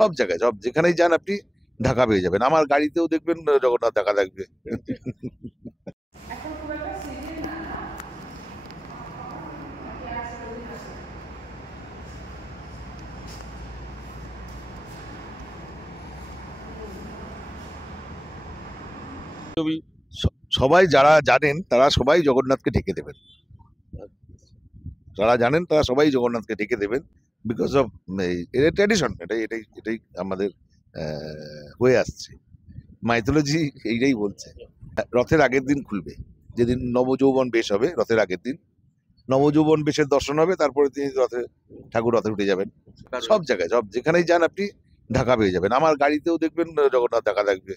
সব জায়গায়, সব যেখানেই যান আপনি ঢাকা পেয়ে যাবেন। আমার গাড়িতেও দেখবেন জগন্নাথ ঢাকা থাকবে। সবাই যারা জানেন তারা সবাই জগন্নাথকে ঢেকে দেবেন। যারা জানেন তারা সবাই জগন্নাথকে ঢেকে দেবেন বিকজ অফ এটা ট্র্যাডিশন, এটাই আমাদের হয়ে আসছে। মাইথোলজি এইটাই বলছে। রথের আগের দিন খুলবে, যেদিন নবযৌবন বেশ হবে, রথের আগের দিন নবযৌবন বেশের দর্শন হবে, তারপরে তিনি ঠাকুর রথে উঠে যাবেন। সব জায়গায়, সব যেখানেই যান আপনি ঢাকা পেয়ে যাবেন। আমার গাড়িতেও দেখবেন জগন্নাথ ঢাকা থাকবে।